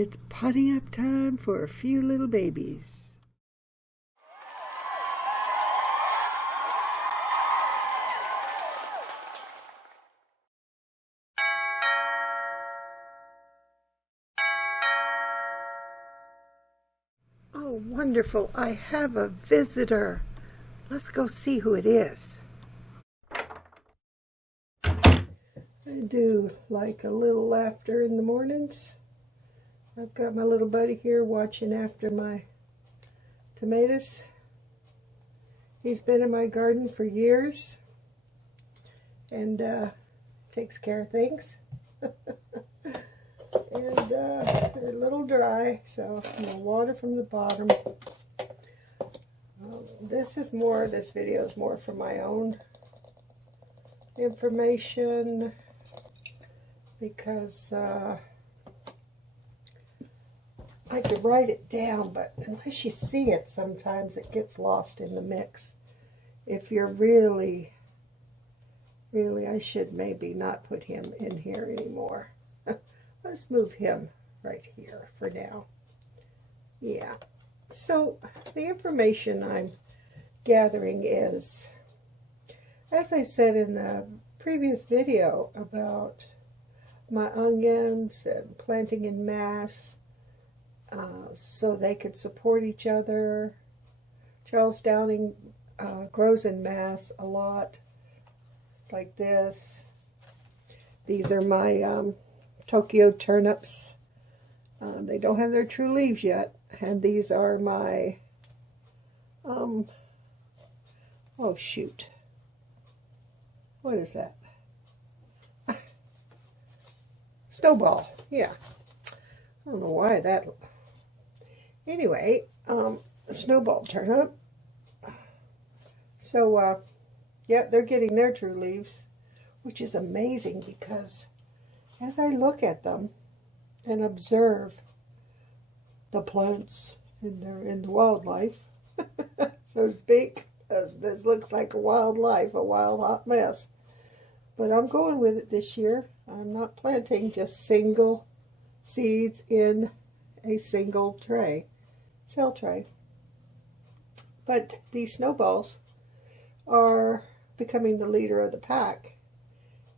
It's potty up time for a few little babies. Oh, wonderful. I have a visitor. Let's go see who it is. I do like a little laughter in the mornings. I've got my little buddy here watching after my tomatoes. He's been in my garden for years and takes care of things. And they're a little dry, so I'm going to water from the bottom. This video is more for my own information because I could write it down, but unless you see it, sometimes it gets lost in the mix. If you're really, I should maybe not put him in here anymore. Let's move him right here for now. Yeah. So the information I'm gathering is, as I said in the previous video about my onions and planting in mass so they could support each other. Charles Downing grows in mass a lot, like this. These are my Tokyo turnips. They don't have their true leaves yet. And these are my, oh shoot. What is that? Snowball, yeah. I don't know why that. Anyway, snowball turnip. So, yeah, they're getting their true leaves, which is amazing because as I look at them and observe the plants in the wildlife, so to speak, this looks like a wildlife, a wild hot mess. But I'm going with it this year. I'm not planting just single seeds in a single tray, cell tray. But these snowballs are becoming the leader of the pack.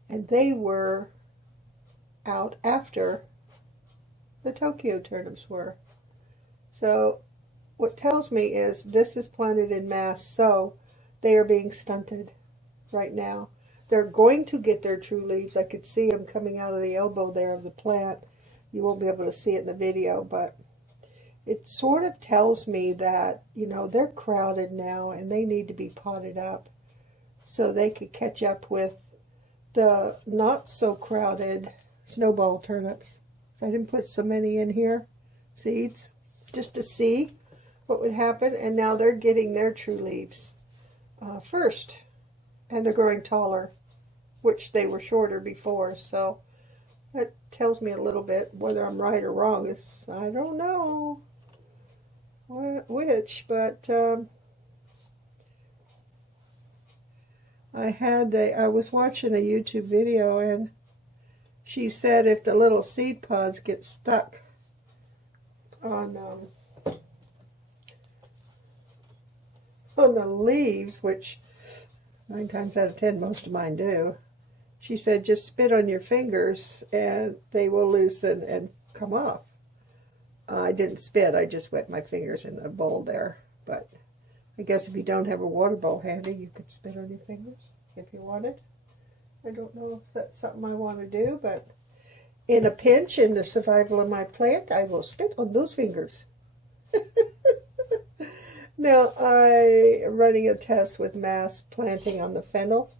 And they were out after the Tokyo turnips were. So what tells me is this is planted in mass, so they are being stunted right now. They're going to get their true leaves. I could see them coming out of the elbow there of the plant. You won't be able to see it in the video, but it sort of tells me that, you know, they're crowded now and they need to be potted up so they could catch up with the not so crowded snowball turnips. So I didn't put so many in here, seeds, just to see what would happen. And now they're getting their true leaves first, and they're growing taller, which they were shorter before. So that tells me a little bit. Whether I'm right or wrong is, I don't know which, but I was watching a YouTube video, and she said if the little seed pods get stuck on the leaves, which 9 times out of 10 most of mine do, she said just spit on your fingers and they will loosen and come off. I didn't spit, I just wet my fingers in the bowl there. But I guess if you don't have a water bowl handy, you could spit on your fingers if you wanted. I don't know if that's something I want to do, but in a pinch, in the survival of my plant, I will spit on those fingers. Now, I am running a test with mass planting on the fennel.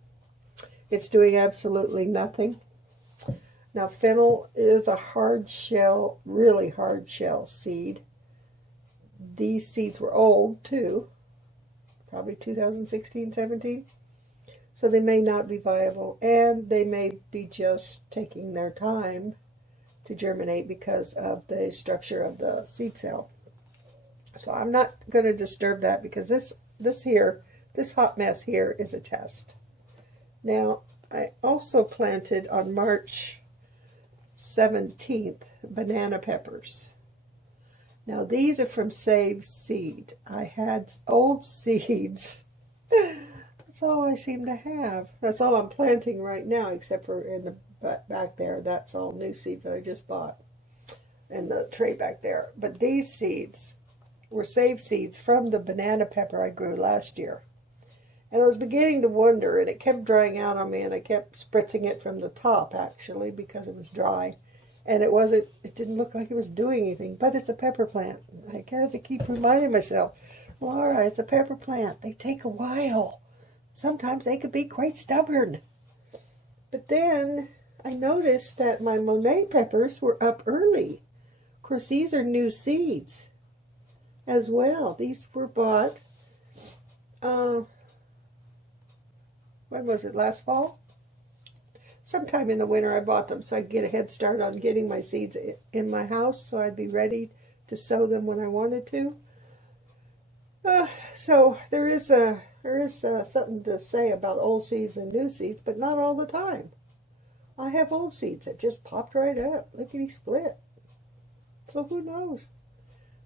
It's doing absolutely nothing. Now, fennel is a hard shell, really hard shell seed. These seeds were old, too. Probably 2016, 17. So they may not be viable, and they may be just taking their time to germinate because of the structure of the seed cell. So I'm not going to disturb that because this hot mess here is a test. Now, I also planted on March 17th banana peppers. Now these are from Save Seed. I had old seeds. That's all I seem to have. That's all I'm planting right now, except for in the back there. That's all new seeds that I just bought in the tray back there. But these seeds were Save Seeds from the banana pepper I grew last year. And I was beginning to wonder, and it kept drying out on me, and I kept spritzing it from the top, actually, because it was dry. And it didn't look like it was doing anything, but it's a pepper plant. I had to keep reminding myself, Laura, it's a pepper plant. They take a while. Sometimes they could be quite stubborn. But then I noticed that my mundane peppers were up early. Of course, these are new seeds as well. These were bought, when was it, last fall? Sometime in the winter I bought them so I'd get a head start on getting my seeds in my house so I'd be ready to sow them when I wanted to. So there is something to say about old seeds and new seeds, but not all the time. I have old seeds that just popped right up, lickety split. So who knows?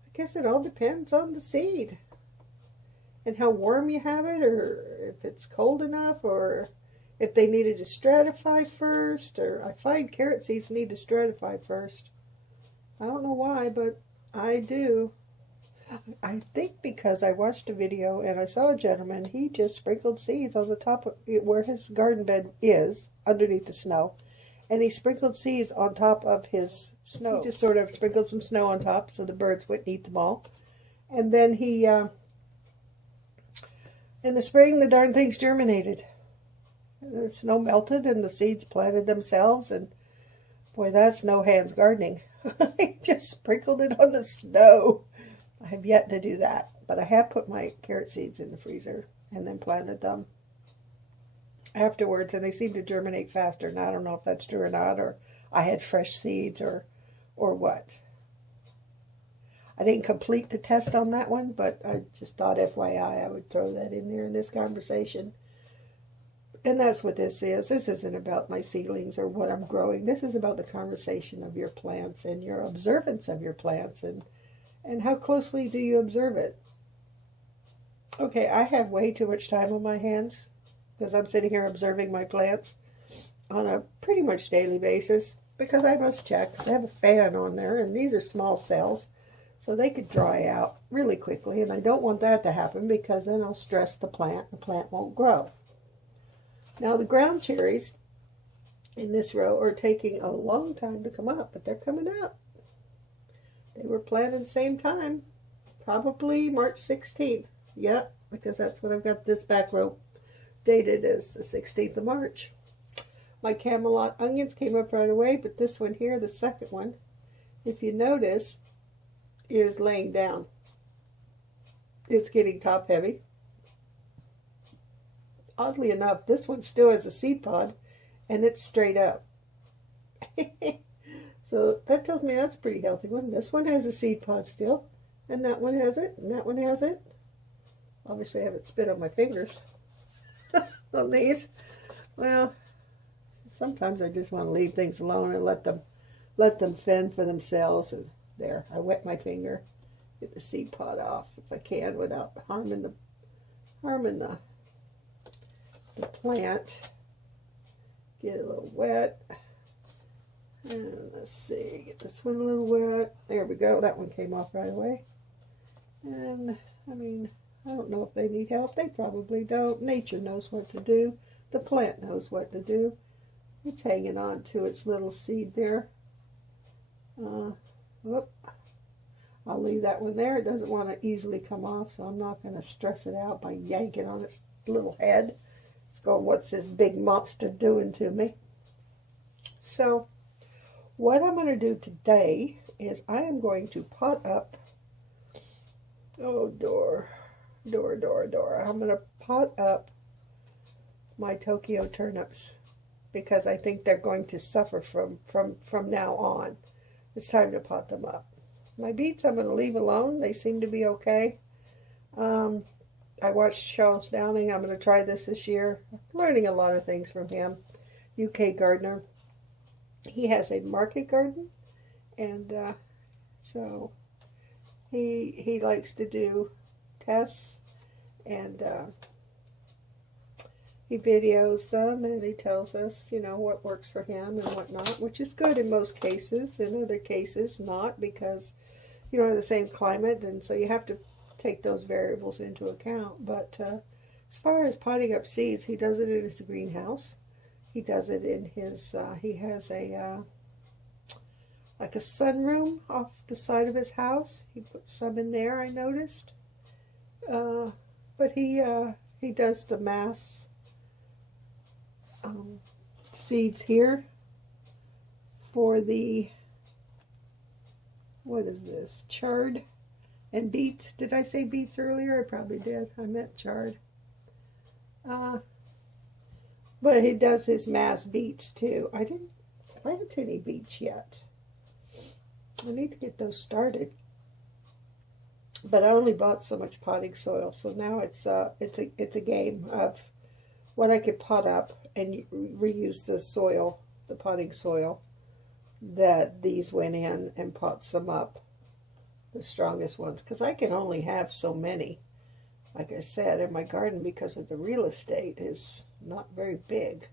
I guess it all depends on the seed and how warm you have it, or if it's cold enough, or if they needed to stratify first. Or I find carrot seeds need to stratify first. I don't know why, but I do. I think because I watched a video and I saw a gentleman, he just sprinkled seeds on the top of where his garden bed is, underneath the snow. And he sprinkled seeds on top of his snow. He just sort of sprinkled some snow on top so the birds wouldn't eat them all. And then he, in the spring, the darn things germinated. The snow melted and the seeds planted themselves. And boy, that's no hands gardening. He just sprinkled it on the snow. I have yet to do that, but I have put my carrot seeds in the freezer and then planted them afterwards, and they seem to germinate faster. Now I don't know if that's true or not, or I had fresh seeds, or what. I didn't complete the test on that one, but I just thought FYI I would throw that in there in this conversation. And that's what this is. This isn't about my seedlings or what I'm growing. This is about the conversation of your plants and your observance of your plants, and how closely do you observe it? Okay, I have way too much time on my hands because I'm sitting here observing my plants on a pretty much daily basis because I must check. I have a fan on there, and these are small cells, so they could dry out really quickly, and I don't want that to happen because then I'll stress the plant. The plant won't grow. Now, the ground cherries in this row are taking a long time to come up, but they're coming up. They were planted the same time, probably March 16th. Yeah, because that's when I've got this back row dated as the 16th of March. My Camelot onions came up right away, but this one here, the second one, if you notice, is laying down. It's getting top heavy. Oddly enough, this one still has a seed pod, and it's straight up. So that tells me that's a pretty healthy one. This one has a seed pod still, and that one has it, and that one has it. Obviously, I haven't spit on my fingers on these. Well, sometimes I just want to leave things alone and let them fend for themselves. And there, I wet my finger, get the seed pod off if I can without harming the plant. Get it a little wet. And let's see, get this one a little wet. There we go. That one came off right away. And, I mean, I don't know if they need help. They probably don't. Nature knows what to do. The plant knows what to do. It's hanging on to its little seed there. Whoop. I'll leave that one there. It doesn't want to easily come off, so I'm not going to stress it out by yanking on its little head. It's going, what's this big monster doing to me? So, what I'm going to do today is I am going to pot up, I'm going to pot up my Tokyo turnips because I think they're going to suffer from now on. It's time to pot them up. My beets I'm going to leave alone. They seem to be okay. I watched Charles Downing. I'm going to try this year. I'm learning a lot of things from him. UK gardener. he has a market garden, and so he likes to do tests, and he videos them, and he tells us, what works for him and what not, which is good in most cases. In other cases, not, because you don't have the same climate, and so you have to take those variables into account. But as far as potting up seeds, he does it in his greenhouse. He does it in his, he has a, like a sunroom off the side of his house. He puts some in there, I noticed. But he does the mass seeds here for the, what is this, chard and beets. Did I say beets earlier? I probably did. I meant chard. But he does his mass beets too. I didn't plant any beets yet. I need to get those started. But I only bought so much potting soil, so now it's a game of what I could pot up and reuse the soil, the potting soil that these went in, and pot some up, the strongest ones, because I can only have so many. Like I said, in my garden, because of the real estate, is not very big.